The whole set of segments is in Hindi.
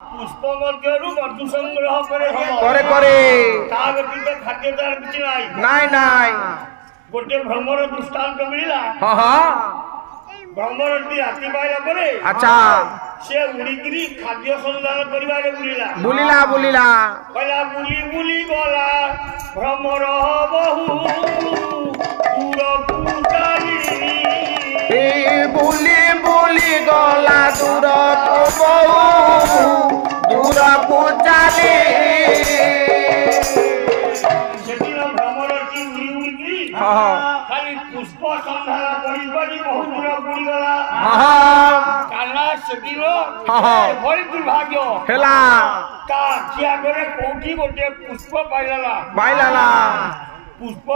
पुष्प मध्यरु मधु संग्रह करे करे करे ता व्यतीत खाद्य तार किछि नाइ नाइ गोटे भ्रमर दृष्टांत मिलिला हां हां भ्रमर ती हाथी पाइला परे अच्छा से उड़ीगिरी खाद्य संधान करिबारे बुलिला बुलिला कहला बुली बुली गला भ्रमर बहु दूर पुटाली ए बुली बुली गला दूर तो बहु दूर पुटाली सेदिन भ्रमर की उड़ीगिरी हां खाली पुष्प संधान करिबारी बहु दूर बुली गला हां काला सेदिन हां भली दुर्भाग्य हेला ता किया करे कोठी गोटे पुष्प पाइलाला पुष्प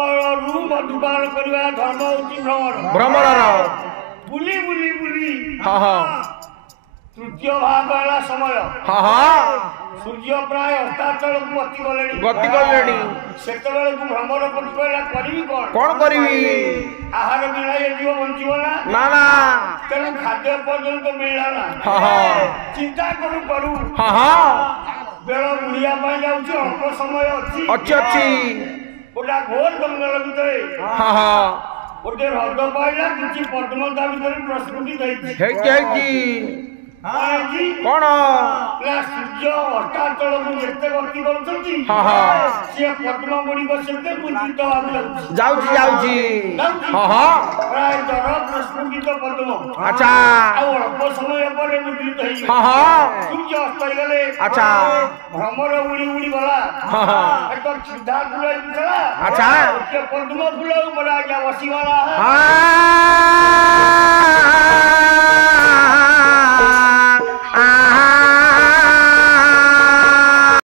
रु मधुपान करबा धर्म होची भ्रमरर बुली बुली बुली हां हां तृतीय भाग वाला समय हां हां सूर्य प्राय अस्ताचल को गति गलेनी सेतबेले को भ्रमर करला करिवि कोन करिवि आहार मिलाय जीव बंचिबो ना ना तेनु खाद्य पर्यंत मिलला ना हां हां चिंता करू हां हां बेल बुढ़िया पाई जाउची अल्प समय अछि अच्छी गोटा घोर जंगल भितरे हां हां गोटे हृद पाइला किछि पद्म ता भितरे प्रस्तुति दैछि हे कौन सूर्य अस्ताचल को जेते गति करछंती हां हां से पद्म गुडी को सेते कुचित भाव जाउची जाउची हां हां प्राय जर प्रस्फुटित पद्म अच्छा आ अल्प समय पर मुद्रित हेई हां हां सूर्य अस्त गले अच्छा भ्रमर उड़ी उड़ी गला हां हां एक सीधा फूल दिखला अच्छा के पद्म फूल ऊपर आ गया बसी वाला हां